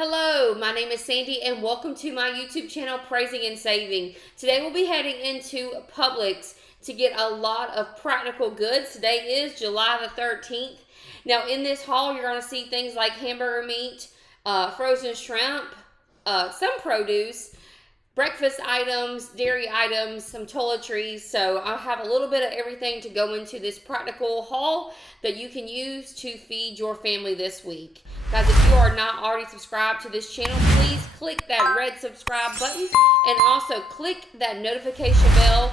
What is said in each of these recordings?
Hello, my name is Sandy and welcome to my YouTube channel, Praising and Saving. Today we'll be heading into Publix to get a lot of practical goods. Today is July the 13th. Now in this haul, you're going to see things like hamburger meat, frozen shrimp, some produce, breakfast items, dairy items, some toiletries. So I'll have a little bit of everything to go into this practical haul that you can use to feed your family this week. Guys, if you are not already subscribed to this channel, please click that red subscribe button and also click that notification bell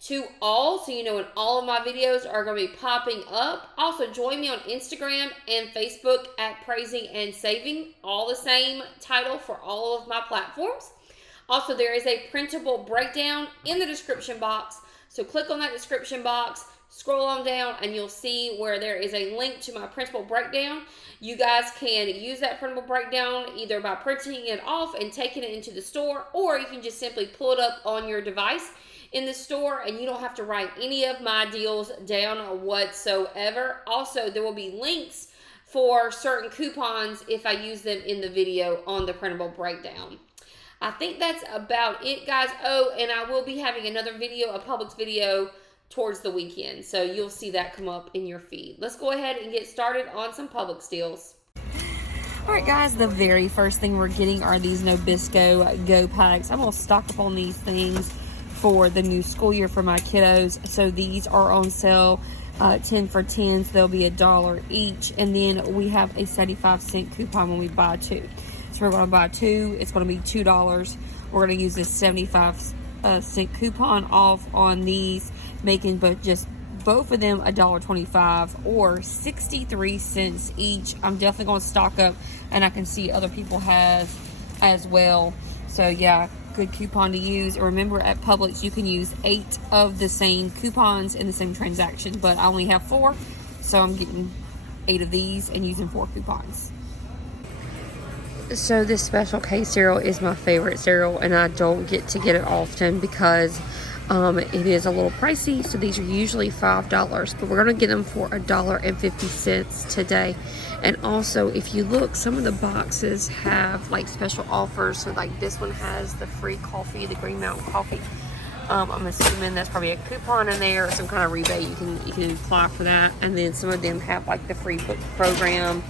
to all so you know when all of my videos are going to be popping up. Also, join me on Instagram and Facebook at Praising and Saving, all the same title for all of my platforms. Also, there is a printable breakdown in the description box. So click on that description box, scroll on down, and you'll see where there is a link to my printable breakdown. You guys can use that printable breakdown either by printing it off and taking it into the store, or you can just simply pull it up on your device in the store, and you don't have to write any of my deals down whatsoever. Also, there will be links for certain coupons if I use them in the video on the printable breakdown. I think that's about it, guys. Oh, and I will be having another video, a Publix video, towards the weekend. So you'll see that come up in your feed. Let's go ahead and get started on some Publix deals. Alright guys, the very first thing we're getting are these Nabisco Go Packs. I'm going to stock up on these things for the new school year for my kiddos. So these are on sale 10 for 10s. They'll be $1 each. And then we have a 75-cent coupon when we buy two. So we're going to buy two. It's going to be $2. We're going to use this 75-cent coupon off on these, making both of them $1.25 or 63 cents each. I'm definitely going to stock up, and I can see other people have as well. So yeah, good coupon to use. And remember, at Publix you can use 8 of the same coupons in the same transaction, but I only have 4, so I'm getting 8 of these and using 4 coupons. So this Special K cereal is my favorite cereal, and I don't get to get it often because it is a little pricey. So these are usually $5, but we're going to get them for $1.50 today. And also, if you look, some of the boxes have like special offers. So like this one has the free coffee, the Green Mountain coffee. I'm assuming that's probably a coupon in there or some kind of rebate. You can apply for that. And then some of them have like the free book program.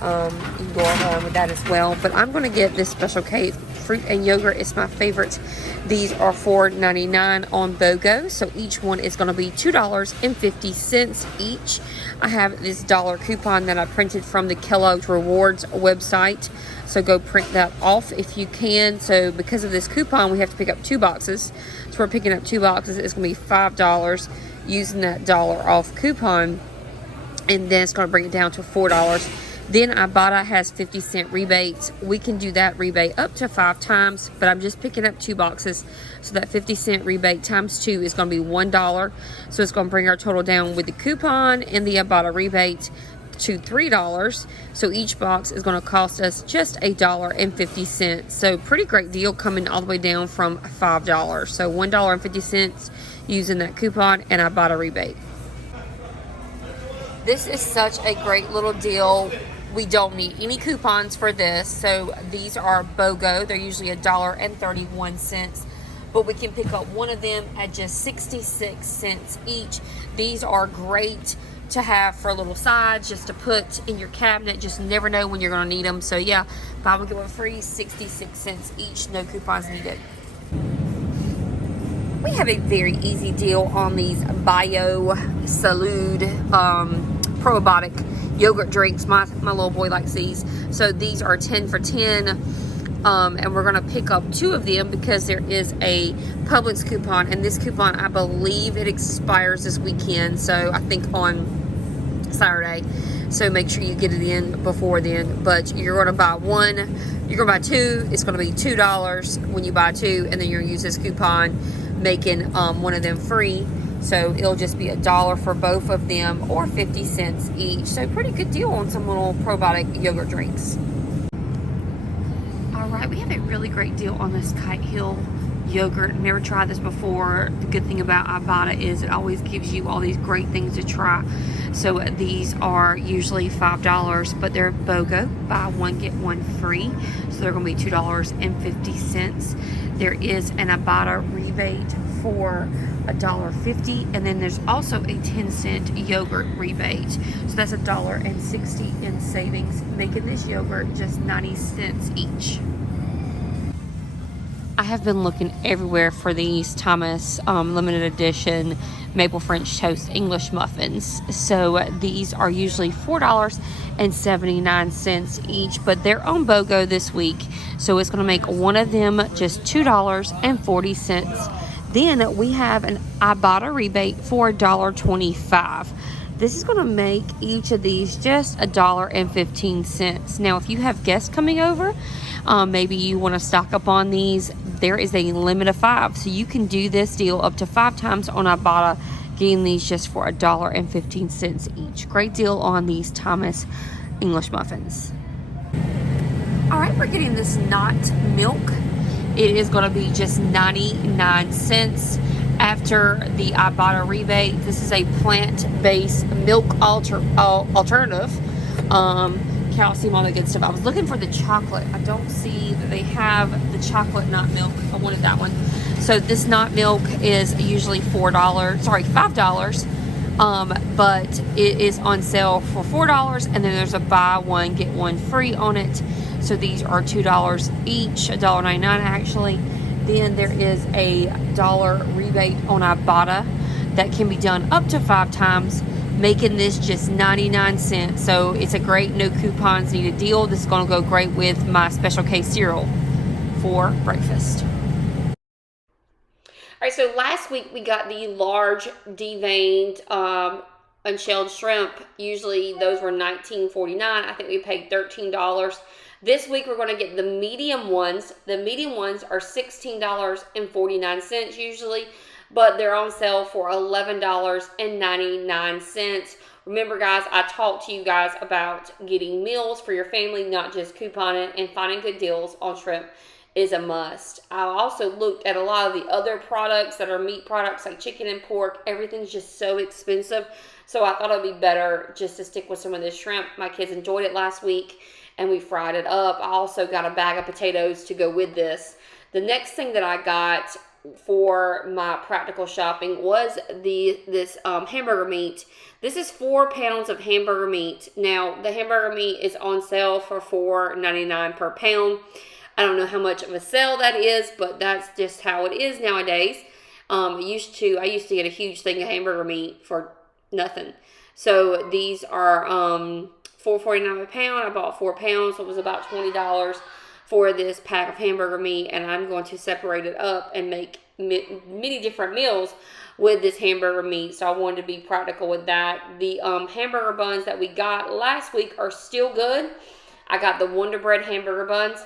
You can go along with that as well. But I'm going to get this Special K fruit and yogurt. It's my favorite. These are $4.99 on BOGO. So each one is going to be $2.50 each. I have this $1 coupon that I printed from the Kellogg's Rewards website. So go print that off if you can. So because of this coupon, we have to pick up 2 boxes. So we're picking up 2 boxes. It's going to be $5 using that $1 off coupon. And then it's going to bring it down to $4. Then IBOTTA has 50-cent rebates. We can do that rebate up to 5 times, but I'm just picking up 2 boxes. So that 50-cent rebate times 2 is going to be $1. So it's going to bring our total down with the coupon and the IBOTTA rebate to $3. So each box is going to cost us just $1.50. So pretty great deal, coming all the way down from $5. So $1.50 using that coupon and IBOTTA rebate. This is such a great little deal. We don't need any coupons for this. So these are BOGO. They're usually $1.31, but we can pick up one of them at just 66 cents each. These are great to have for a little sides, just to put in your cabinet. Just never know when you're going to need them. So yeah, buy one get one free, 66 cents each. No coupons needed. We have a very easy deal on these Bio Salud probiotic yogurt drinks. My little boy likes these. So these are 10 for 10. And we're going to pick up 2 of them because there is a Publix coupon. And this coupon, I believe it expires this weekend. So I think on Saturday. So make sure you get it in before then. But you're going to buy 1. You're going to buy 2. It's going to be $2 when you buy 2. And then you're going to use this coupon, making one of them free. So it'll just be $1 for both of them or 50 cents each. So pretty good deal on some little probiotic yogurt drinks. Alright, we have a really great deal on this Kite Hill yogurt. Never tried this before. The good thing about IBOTTA is it always gives you all these great things to try. So these are usually $5, but they're BOGO, buy one get one free. So they're going to be $2.50. There is an IBOTTA rebate for $1.50, and then there's also a 10-cent yogurt rebate. So that's $1.60 in savings, making this yogurt just 90 cents each. I have been looking everywhere for these Thomas limited edition maple French toast English muffins. So these are usually $4.79 each, but they're on BOGO this week. So it's going to make one of them just $2.40. Then we have an IBOTTA rebate for $1.25. This is going to make each of these just $1.15. Now, if you have guests coming over, maybe you want to stock up on these, there is a limit of 5. So you can do this deal up to 5 times on Ibotta, getting these just for $1.15 each. Great deal on these Thomas English muffins. All right, we're getting this not milk. It is going to be just 99 cents after the Ibotta rebate. This is a plant-based milk alternative. Calcium, all the good stuff. I was looking for the chocolate. I don't see that they have the chocolate not milk. I wanted that one. So this not milk is usually $5, but it is on sale for $4, and then there's a buy one get one free on it. So these are $2 each, $1.99 actually. Then there is a $1 rebate on Ibotta that can be done up to 5 times, making this just 99 cents. So it's a great no coupons needed deal. This is going to go great with my Special K cereal for breakfast. All right, so last week we got the large deveined unshelled shrimp. Usually those were $19.49. I think we paid $13. This week we're going to get the medium ones. The medium ones are $16.49 usually, but they're on sale for $11.99. Remember, guys, I talked to you guys about getting meals for your family, not just couponing, and finding good deals on shrimp is a must. I also looked at a lot of the other products that are meat products like chicken and pork. Everything's just so expensive, so I thought it would be better just to stick with some of this shrimp. My kids enjoyed it last week, and we fried it up. I also got a bag of potatoes to go with this. The next thing that I got for my practical shopping was this hamburger meat. This is 4 pounds of hamburger meat. Now, the hamburger meat is on sale for $4.99 per pound. I don't know how much of a sale that is, but that's just how it is nowadays. I used to get a huge thing of hamburger meat for nothing. So these are $4.49 a pound. I bought 4 pounds, so it was about $20 for this pack of hamburger meat, and I'm going to separate it up and make many different meals with this hamburger meat. So I wanted to be practical with that. The hamburger buns that we got last week are still good. I got the Wonder Bread hamburger buns,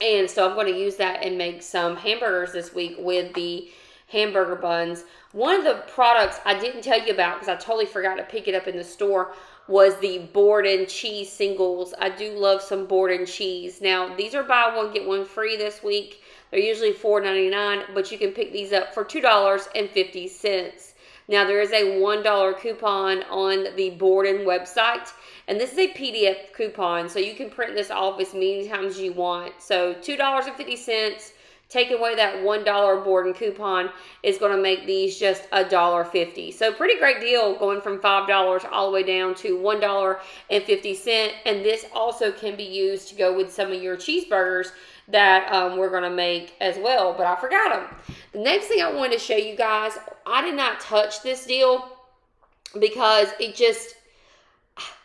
and so I'm going to use that and make some hamburgers this week with the hamburger buns. One of the products I didn't tell you about because I totally forgot to pick it up in the store was the Borden cheese singles. I do love some Borden cheese. Now, these are buy one, get one free this week. They're usually $4.99, but you can pick these up for $2.50. Now, there is a $1 coupon on the Borden website, and this is a PDF coupon, so you can print this off as many times as you want. So, $2.50. Taking away that $1 Borden coupon is going to make these just $1.50. So pretty great deal, going from $5 all the way down to $1.50. And this also can be used to go with some of your cheeseburgers that we're going to make as well. But I forgot them. The next thing I wanted to show you guys, I did not touch this deal because it just,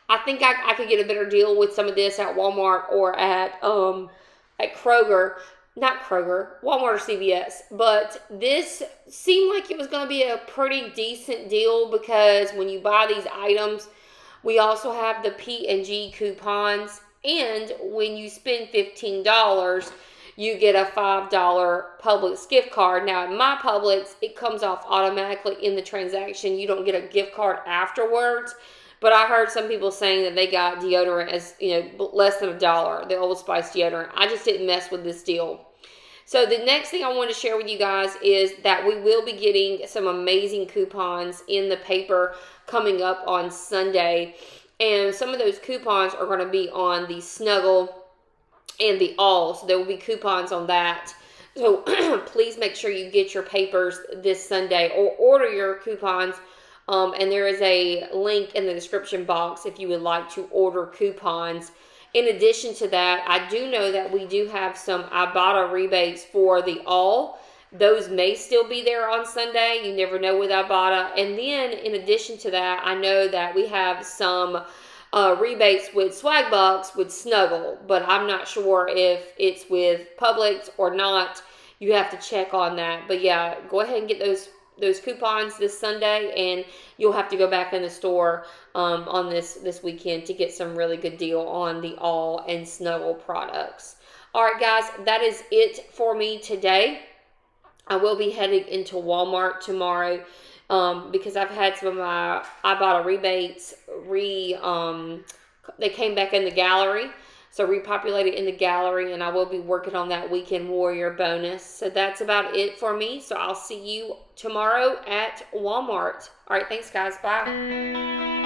I think I could get a better deal with some of this at Walmart or at Kroger. Not Kroger, Walmart or CVS, but this seemed like it was going to be a pretty decent deal because when you buy these items, we also have the P&G coupons, and when you spend $15, you get a $5 Publix gift card. Now, in my Publix, it comes off automatically in the transaction. You don't get a gift card afterwards. But I heard some people saying that they got deodorant as, less than $1, the Old Spice deodorant. I just didn't mess with this deal. So the next thing I want to share with you guys is that we will be getting some amazing coupons in the paper coming up on Sunday. And some of those coupons are going to be on the Snuggle and the All. So there will be coupons on that. So please make sure you get your papers this Sunday or order your coupons. And there is a link in the description box if you would like to order coupons. In addition to that, I do know that we do have some IBOTTA rebates for the All. Those may still be there on Sunday. You never know with IBOTTA. And then, in addition to that, I know that we have some rebates with Swagbucks with Snuggle, but I'm not sure if it's with Publix or not. You have to check on that. But yeah, go ahead and get those coupons this Sunday, and you'll have to go back in the store on this weekend to get some really good deal on the All and Snuggle products. All right, guys, that is it for me today. I will be heading into Walmart tomorrow because I've had some of my IBOTTA rebates they came back in the gallery. So repopulated in the gallery, and I will be working on that Weekend Warrior bonus. So that's about it for me. So I'll see you tomorrow at Walmart. All right, thanks, guys. Bye.